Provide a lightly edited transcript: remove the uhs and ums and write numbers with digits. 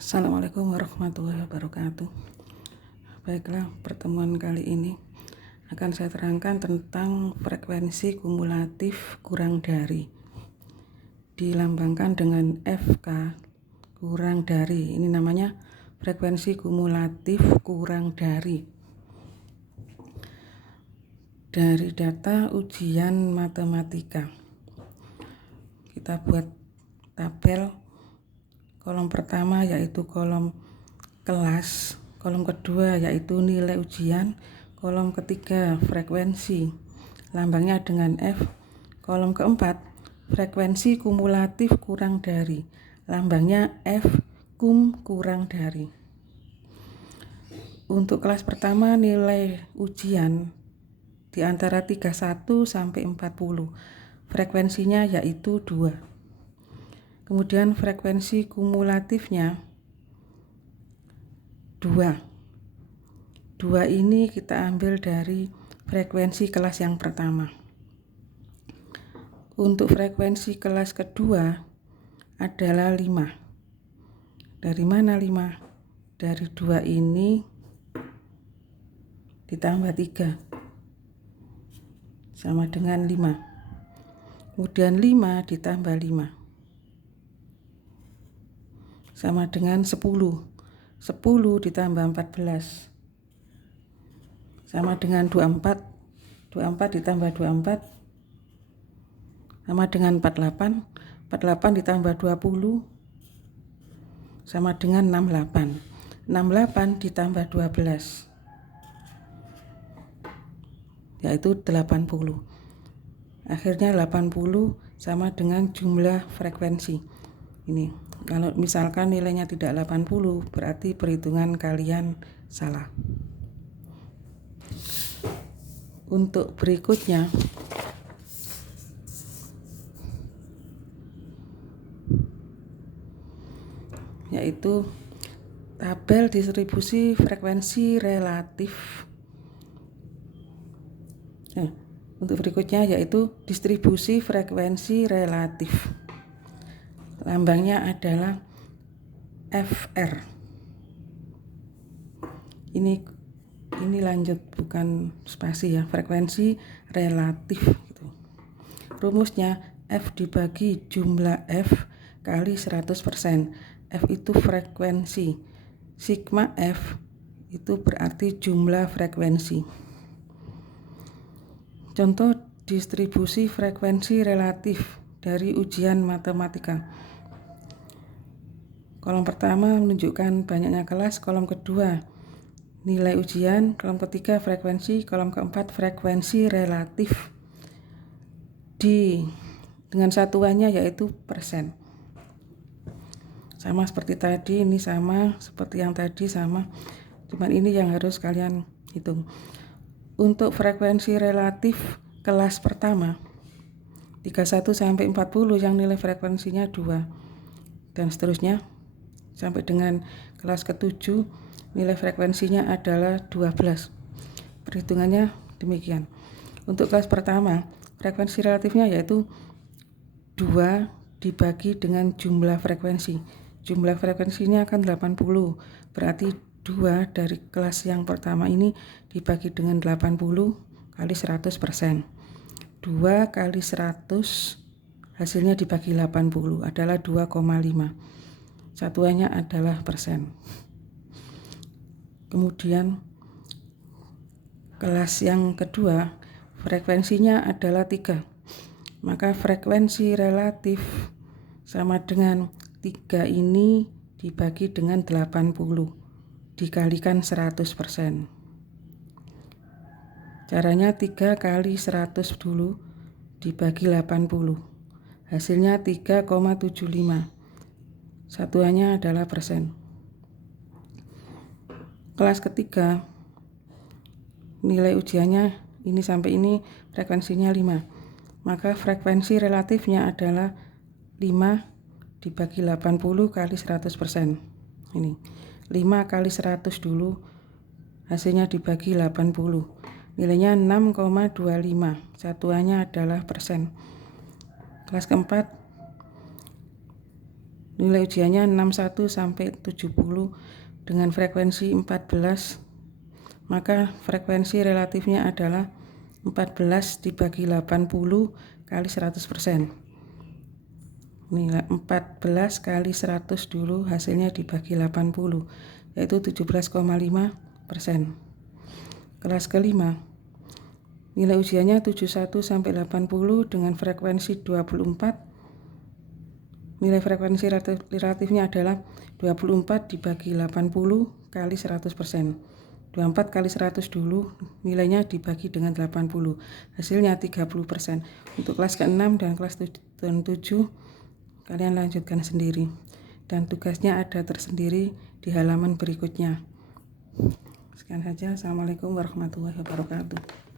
Assalamualaikum warahmatullahi wabarakatuh. Baiklah, pertemuan kali ini akan saya terangkan tentang frekuensi kumulatif kurang dari, dilambangkan dengan FK kurang dari. Ini namanya frekuensi kumulatif kurang dari data ujian matematika. Kita buat tabel. Kolom pertama yaitu kolom kelas, kolom kedua yaitu nilai ujian, kolom ketiga frekuensi, lambangnya dengan F, kolom keempat frekuensi kumulatif kurang dari, lambangnya F kum kurang dari. Untuk kelas pertama nilai ujian di antara 31 sampai 40, frekuensinya yaitu 2. Kemudian frekuensi kumulatifnya 2. 2 ini kita ambil dari frekuensi kelas yang pertama. Untuk frekuensi kelas kedua adalah 5. Dari mana 5? Dari 2 ini ditambah 3 sama dengan 5. Kemudian 5 ditambah 5 sama dengan 10. 10 ditambah 14 sama dengan 24. 24 ditambah 24 sama dengan 48. 48 ditambah 20 sama dengan 68. 68 ditambah 12 yaitu 80. Akhirnya 80 sama dengan jumlah frekuensi. Ini kalau misalkan nilainya tidak 80, berarti perhitungan kalian salah. Untuk berikutnya yaitu tabel distribusi frekuensi relatif. Untuk berikutnya yaitu distribusi frekuensi relatif. Lambangnya adalah FR. Ini lanjut, bukan spasi ya, frekuensi relatif gitu. Rumusnya F dibagi jumlah F kali 100%. F itu frekuensi. Sigma F itu berarti jumlah frekuensi. Contoh distribusi frekuensi relatif dari ujian matematika. Kolom pertama menunjukkan banyaknya kelas, kolom kedua nilai ujian, kolom ketiga frekuensi, kolom keempat frekuensi relatif dengan satuannya yaitu persen. Sama seperti tadi, ini sama seperti yang tadi, sama, cuman ini yang harus kalian hitung. Untuk frekuensi relatif kelas pertama 31 sampai 40 yang nilai frekuensinya 2 dan seterusnya sampai dengan kelas ke-7 nilai frekuensinya adalah 12. Perhitungannya demikian. Untuk kelas pertama frekuensi relatifnya yaitu 2 dibagi dengan jumlah frekuensi. Jumlah frekuensinya akan 80. Berarti 2 dari kelas yang pertama ini dibagi dengan 80 kali 100%. 2 kali 100 hasilnya dibagi 80 adalah 2,5. Satuannya adalah persen. Kemudian kelas yang kedua frekuensinya adalah 3. Maka frekuensi relatif sama dengan 3 ini dibagi dengan 80 dikalikan 100%. Caranya 3 kali 100 dulu dibagi 80. Hasilnya 3,75. Satuannya adalah persen. Kelas ketiga nilai ujiannya ini sampai ini frekuensinya 5. Maka frekuensi relatifnya adalah 5 dibagi 80 kali 100%. Ini 5 kali 100 dulu, hasilnya dibagi 80. Nilainya 6,25. Satuannya adalah persen. Kelas keempat Nilai ujiannya 61 sampai 70 dengan frekuensi 14, maka frekuensi relatifnya adalah 14 dibagi 80 kali 100%. Nilai 14 kali 100 dulu, hasilnya dibagi 80, yaitu 17,5%. Kelas kelima, nilai ujiannya 71 sampai 80 dengan frekuensi 24. Nilai frekuensi relatifnya adalah 24 dibagi 80 kali 100%. 24 kali 100 dulu, nilainya dibagi dengan 80, hasilnya 30%. Untuk kelas ke-6 dan kelas 7, kalian lanjutkan sendiri. Dan tugasnya ada tersendiri di halaman berikutnya. Sekian saja. Assalamualaikum warahmatullahi wabarakatuh.